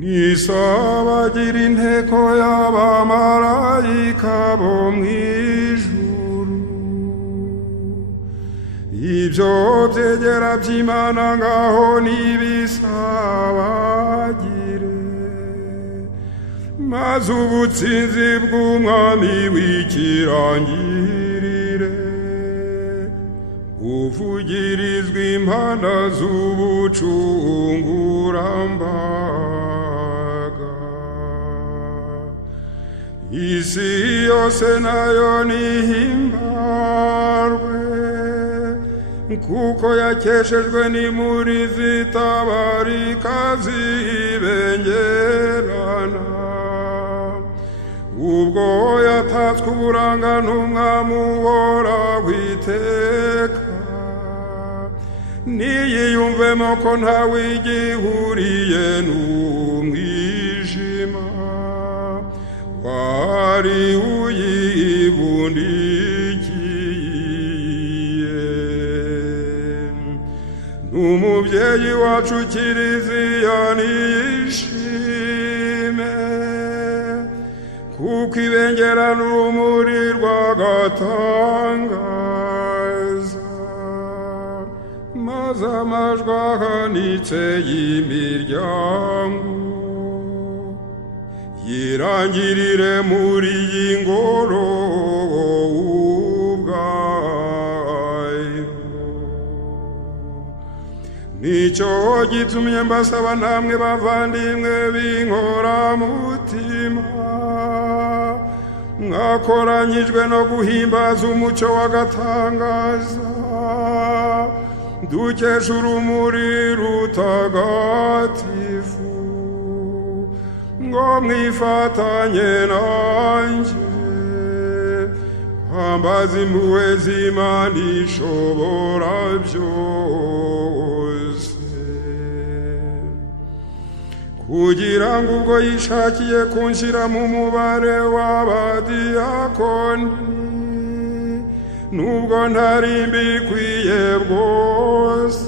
nisabagira inteko y'abamarayika bo mw'ijuru, ibyo byegera by'Imana ngaho nibisabagire, maze ubutsinzi bw'umwami w'ikirangirire buvugirizwa impanda z'ubucungurambaga. Isi yose nayo nihimbarwe, kuko yakeshejwe n'imuri zitabarika zibengerana, ubwo yatatswe uburanga n'umwami uhoraho iteka. Niyiyumvemo ko ntawe igihuriye n'umwijima, wari uyibundikiye. N'umubyeyi wacu Kiliziya niyishime, kuko ibengerana urumuri rw'agatangaza, maze amajwi ahanitse y'imiryango yirangirire muri iyi ngoro ubwayo. Nicyo gitumye mbasaba namwe bavandimwe b'inkoramutima, mwakoranyijwe no guhimbaza umucyo w'agatangaza, dukesha urumuri rutagatifu, ngo mwifatanye nanjye kwambaza impuhwe z'Imana ishobora byose, kugira ngo ubwo yishakiye kunshyira mu mubare w'abadiyakoni, nubwo ntari mbikwiye bwose,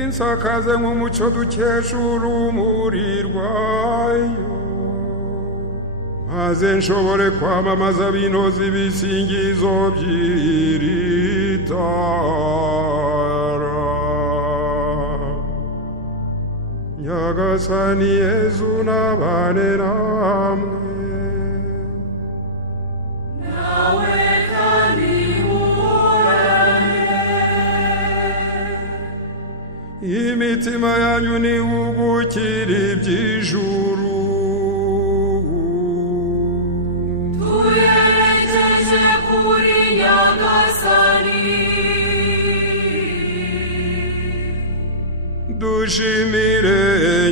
insakaze nk'umucyo dukesha urumuri rwayo, maze nshobore kwamamaza binoze ibisingizo by'iri tara. Nyagasani Yezu nabane namwe. Imitima yanyu nihugukire iby'ijuru, tuyerekeje kuri Nyagasani. Dushimire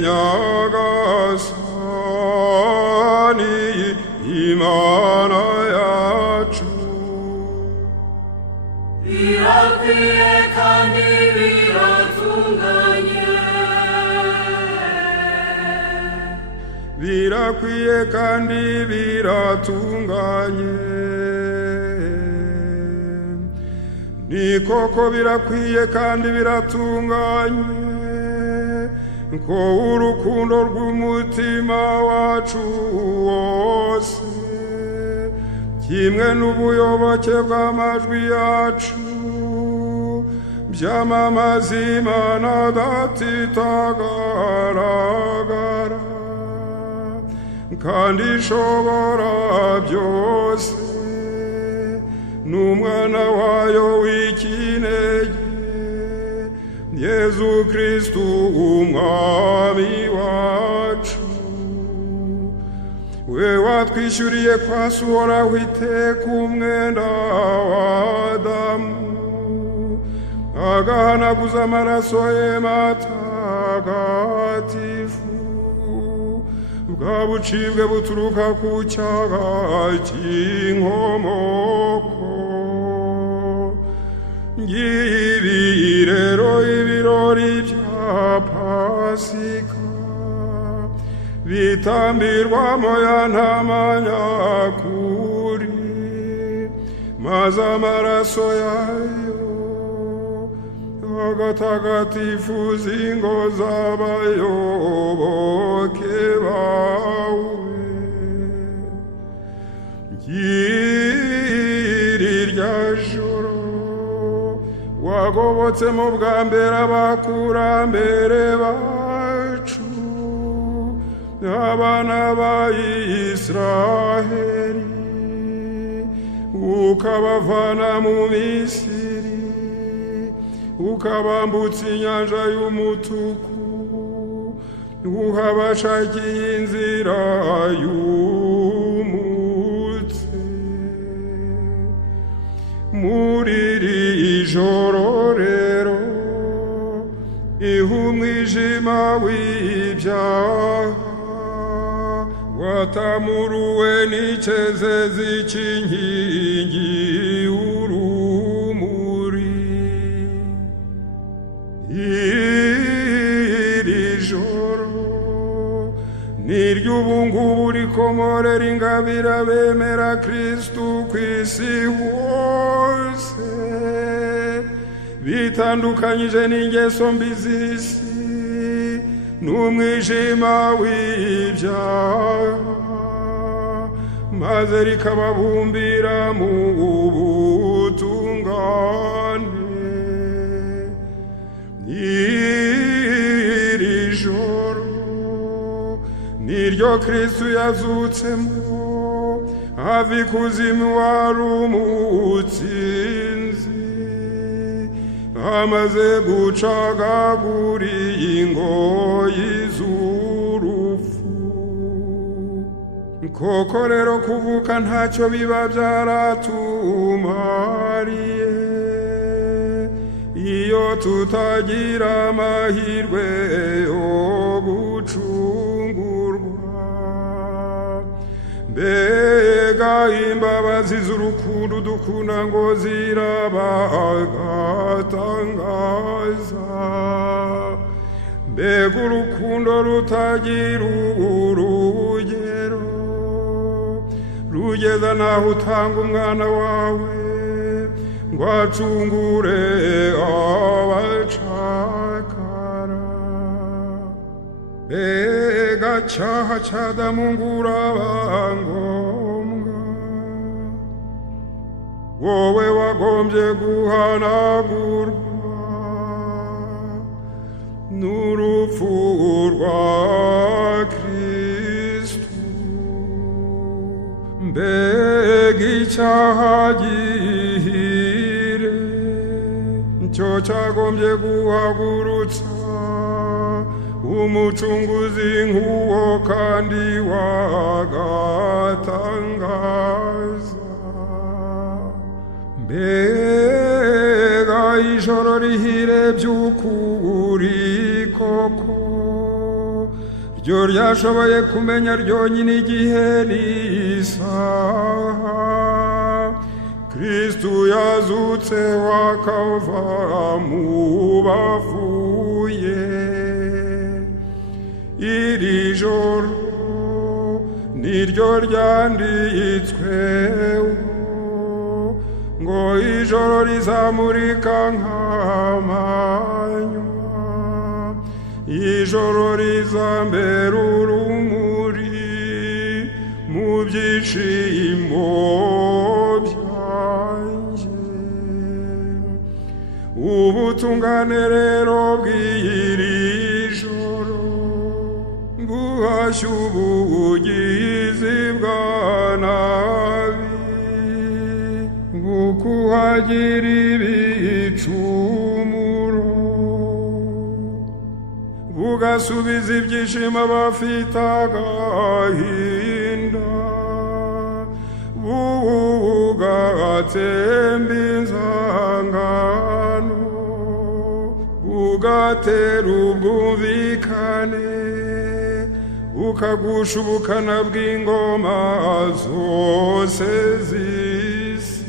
Nyagasani Imana yacu. Birakwiye kandi biratunganye, birakwiye kandi biratunganye. Ni koko birakwiye kandi biratunganye ko urukundo rw'umutima wacu wose, kimwe n'ubuyoboke bw'amajwi yacu, byamamaza Imana Data itagaragara kandi ishobora byose, n'umwana wayo w'ikinege Yezu Kristu umwami wacu. We watwishyuriye kwa Se uhoraho iteka umwenda wa Adamu, agahanaguza amaraso ye matagatifu, bwa bucibwe buturuka ku cyaha cy'inkomoko. Ngibi rero ibirori bya Pasika, bitambirwamo ya ntama nyakuri, maze amaraso yayo agatagatifuza ingo z'abayoboke bawe. Irya joro wagobotsemo bwa mbere abakurambere bacu, abana ba Israheli, ukabavana mu Misiri, ukabambutsa inyanja y'umutuku, uhabashakiye inzira y'umutse. Muri iri joro rero iha umwijima w'ibyaha, watamuruwe n'icezezi cy'inkingi y'urumuri. Iri joro niry'ubungubu rikomorera ingabire abemera Kristu ku isi hose, bitandukanyije n'ingeso mbi z'isi n'umwijima w'ibyaha, maze rikababumbira mu butungane. Iri joro niryo Kristu yazutsemo, ava ikuzimu wari umutsinzi, amaze gucagagura ingoyi z'urupfu. Koko rero kuvuka ntacyo biba byaratumariye, iyo tutagira amahirwe yo gucungurwa. Mbega imbabazi z'urukundo dukunda ngo zirabagatangaza, mbega urukundo rutagira urugero, rugeza naho utanga umwana wawe ngo acungure abacakara. Mbega cyaha cyadamungura abangombwa, wowe wagombye guhanagurwa n'urupfu rwa Kristu. Mbega icyaha gihire cyo cyagombye guhagurutsa umucunguzi nk'uwo kandi wagatangaza. Mbega ijoro rihire by'ukuri koko, ryo ryashoboye kumenya ryonyine igihe n'isaha Kristu yazutse akava mu bapfuye. Iri joro niryo ryanditsweho ngo ijoro rizamurika nk'amanywa, ijoro rizambera urumuri mu byishimo byanjye. Ubutungane rero bw'iri joro guhashya ubugizi bwa nabi, gukuhagira ibicumuro, bugasubiza ibyishimo abafite agahinda, bugatsemba inzangano, bugatera ubwumvikane, bukagusha ubukana bw'ingoma zose z'isi.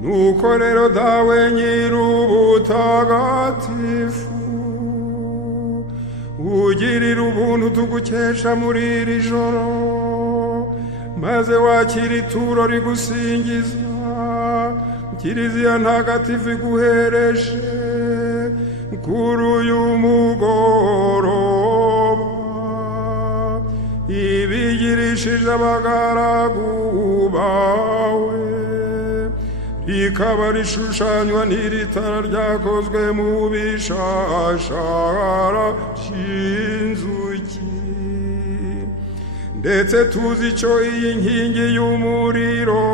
Nuko rero dawe nyir'ubutagatifu, ugirira ubuntu tugukesha muri iri joro, maze wakira ituro rigusingiza Kiliziya ntagatifu iguhereje kuri uyu mugoroba, ibigirishije abagaragu bawe, rikaba rishushanywa n'iri tara ryakozwe mu bishashara by'inzuki. Ndetse tuzi icyo iyi nkingi y'umuriro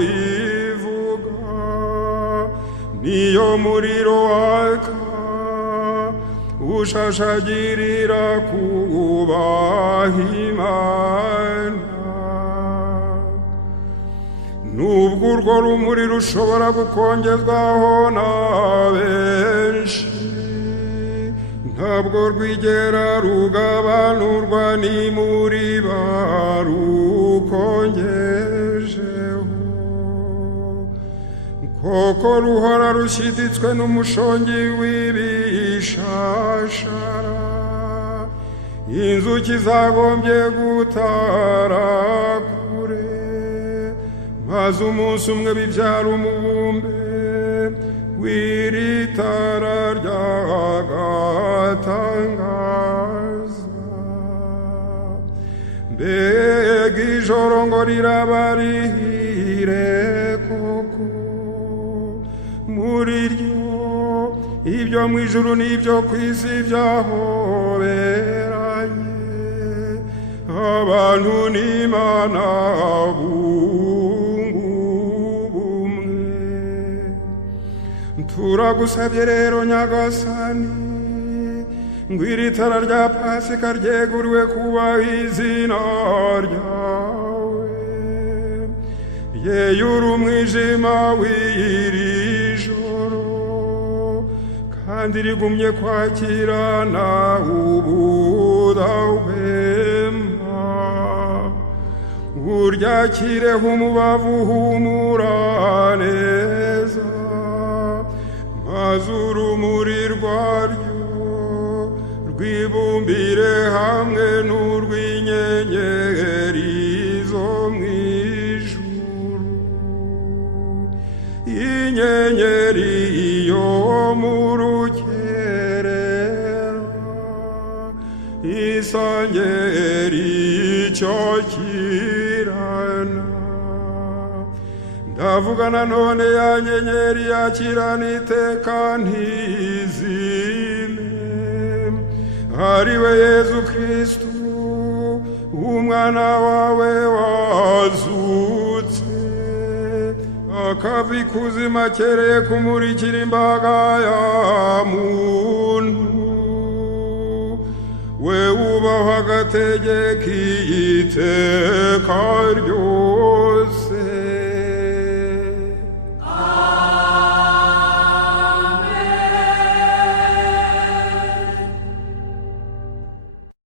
ivuga, niyo muriro waka ushashagirira kubaha Imana. Nubwo urwo rumuri rushobora gukongezwaho na benshi, ntabwo rwigera rugabanurwa n'imuri barukongejeho. Koko ruhora rushyiditswe n'umushongi w'ibishashara, inzuki zagombye gutara kure, maze umunsi umwe bibyara umubumbe w'iri tara ry'agatangaza. Mbega ijoro ngo riraba rihire koko, muri ryo ibyo mu ijuru n'ibyo ku isi byahoberanye, abantu n'Imana bungu bumwe. Turagusabye rero Nyagasani, ngo iri tara rya Pasika ryeguriwe kubaha izina ryawe, yeyura umwijima w'iri joro, kandi rigumye kwakirana ubudahwema. Uryakireho umubavu uhumura neza, maze urumuri rwaryo rwibumbire hamwe n'urw'inyenyeri zo mu ijuru. Inyenyeri yo mu rukerera isangeri icyokirana. Ndavuga nanone ya nyenyeri yakirana iteka ntizime, ari we Yezu Kristu, umwana wawe wazutse, akava ikuzimu akereye kumurikira imbaga ya muntu. We ubahwa agategeka iteka ryose.